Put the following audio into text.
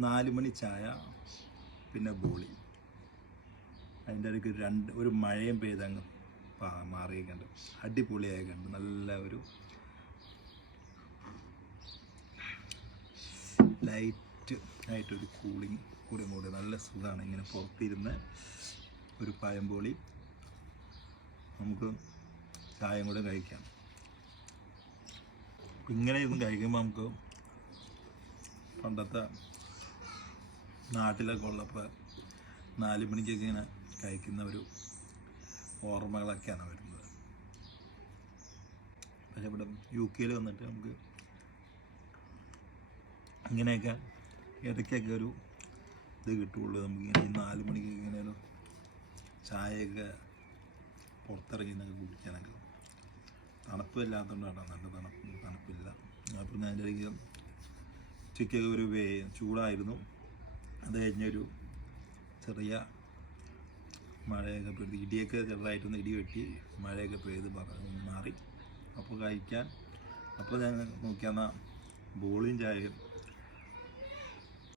4 മണി ചായ, പിന്നെ ബോളി. അതിൻ്റെ ഇടയ്ക്ക് ഒരു മഴയും പെയ്തങ്ങ് മാറിയേക്കുണ്ട്. അടിപൊളിയായിട്ടുണ്ട്. നല്ല ഒരു ലൈറ്റ് ആയിട്ടൊരു കൂളിങ് കൂടി നല്ല സുഖമാണ്. ഇങ്ങനെ പുറത്തിരുന്ന് ഒരു പഴംപോളി നമുക്ക് ചായയും കൂടെ കഴിക്കാം. ഇങ്ങനെ ഇരുന്ന് കഴിക്കുമ്പോൾ നമുക്ക് പണ്ടത്തെ നാട്ടിലൊക്കെ ഉള്ളപ്പോൾ 4 മണിക്കൊക്കെ ഇങ്ങനെ കഴിക്കുന്ന ഒരു ഓർമ്മകളൊക്കെയാണ് വരുന്നത്. പക്ഷെ ഇവിടെ UK വന്നിട്ട് നമുക്ക് ഇങ്ങനെയൊക്കെ ഇടയ്ക്കൊക്കെ ഒരു ഇത് കിട്ടുകയുള്ളൂ. നമുക്കിങ്ങനെ 4 മണിക്ക് ഇങ്ങനെ ഒരു ചായയൊക്കെ പുറത്തിറങ്ങി നിന്നൊക്കെ കുടിക്കാനൊക്കെ. തണുപ്പില്ലാത്തതുകൊണ്ടാണ്, നല്ല തണുപ്പില്ല. അപ്പോൾ ഞാൻ അതിൻ്റെ ഇടയ്ക്ക് ഉച്ചയ്ക്കൊക്കെ ഒരു ചൂടായിരുന്നു. അത് കഴിഞ്ഞൊരു ചെറിയ മഴയൊക്കെ പെയ്ത്, ഇടിയൊക്കെ ചെറുതായിട്ടൊന്ന് ഇടി വെട്ടി മഴയൊക്കെ പെയ്ത് മാറി. അപ്പോൾ കഴിക്കാൻ അപ്പോൾ ഞാൻ നോക്കിയാൽ ബോളിയും ചായയും